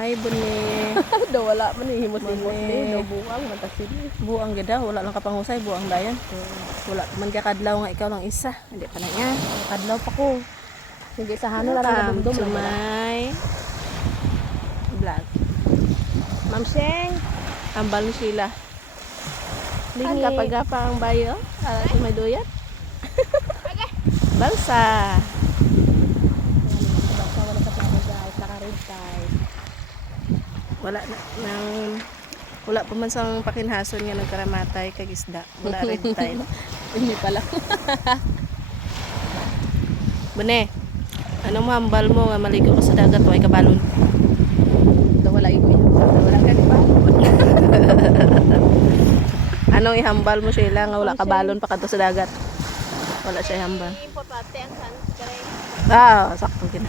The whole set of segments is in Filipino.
Hi, Bune. Do wala man ni himos-himos Bune. ni do buang matasin. Buang gada, wala lang kapangusay, buang dayan. Wala man kakadlaw nga ikaw lang isa. Hindi pa na niya. Kadlaw pa ko. Sige sa hano na lang Welcome to dumdum. my vlog. Ma'am Sheng, ambal ni Sheila. Lingi. Gapa-gapa ang bayo. Si may duyat. Balsa. Basta wala sa plano guys, naka-red tide. Wala na nang wala pa man sang pakinhason nga nagkaramatay kag isda. Wala red tide. Hindi pala. Bune, anong hambal mo nga maligo ka sa dagat way kabalon? Do wala imo. Do wala ka pa. Anong ihambal mo Sheila nga wala kabalon pa kadto sa dagat? Wala siya ihambal. Importante ang sunscreen. Sakto gina.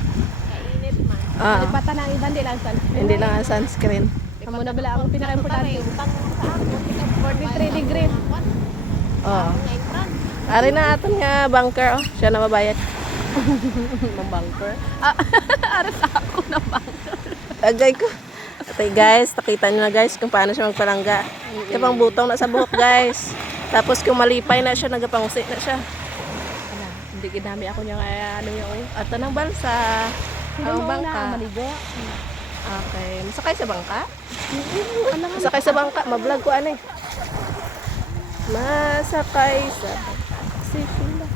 Kainit man. Ah, Lipatan ang iban din lang sunscreen. hindi lang ang sunscreen. Amo na bala ang pinaka-importante. 43 degrees. Oh. Ari na aton nga bunker oh. Siya na mabayad. Mabangker. Aras ako na bangker. Agay ko. Okay guys, nakita nyo na guys kung paano siya magpalangga. Yung pang butong na sa buhok guys. Tapos kung malipay na siya, nagapangusi na siya. Hindi ginami ako niya ano yung At ng balsa. Ang bangka. Maligo. Okay. Masakay sa bangka? Masakay sa bangka. Mablog ko ano eh. Masakay sa bangka. Si Sheila.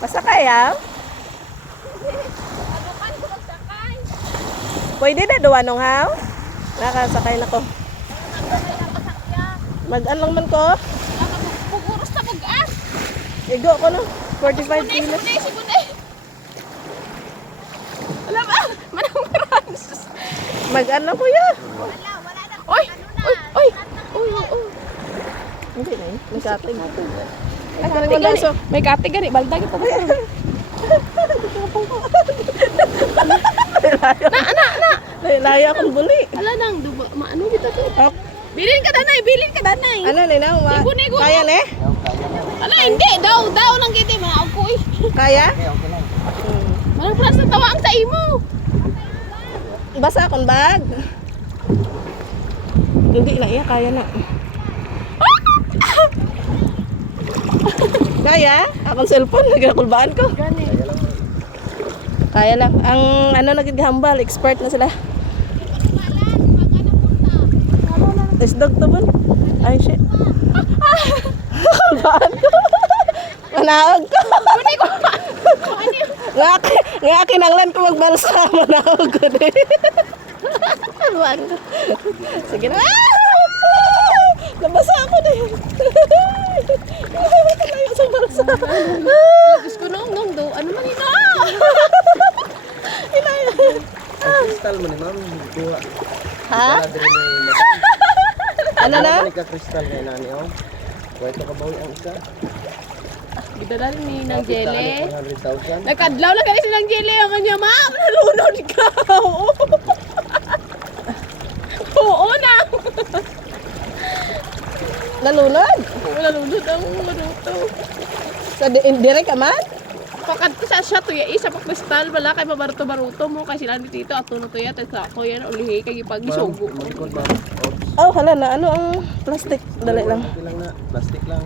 Masakay ah? Pwede na duwa nung haw? Nakasakay na ko. Mag-an lang man ko? Puguros na bugas. Igo ko no. 45 kilos. Alam ba? Manang Francis. Mag-an lang kuya. Wala na. Oy! Oy! Oy! Oy! Hindi na eh. May katig. Ay, karang Kati gani. so. May kati gani. Balda kita ba? Laya akong buli. Ala nang duba. Maano kita to? Oh, Bilin ka danay. Bilin ka danay. ano nina? Igo. Kaya ne? Ala hindi. Daw lang kita. Manaog ko eh. Kaya? Manang Francis tawa ang sa imo. Basa akong bag. Hindi na iya. Kaya na. Kaya? Akong cellphone. Nagkakulbaan ko. Gani. Kaya lang. Ang ano nagigahambal. Expert na sila. Isdog to bon. Ay, shit. Kulbaan ko. Manaog ko. Nga kinanglan ko magbalsa. Manaog ko din. Kulbaan ko. Sige na. Nabasa ako din. Talayo sa balsa. Gusto ko nung do. Ano man ina? Ilayo. Kristal mo ni ma'am, duha. Ha? Ano na? Ka kristal kay nani oh. Kuha ito ka bawi ang isa. Gidala ni nang jele. 100,000. Nakadlaw lang kasi ng jele ang kanya, ma'am. Nalunod ka. Oo na. Nalunod? Nalunod ang maruto. Sa indirect ka man? Pakad ko sa siya to ya isa pa kristal wala kay mabaruto mo kay sila dito ato to ya sa ako yan ulihi kay pagisugo. Malikod ma'am. Oh, hala na. Ano ang plastic? Dali lang. Okay lang na. Plastic lang.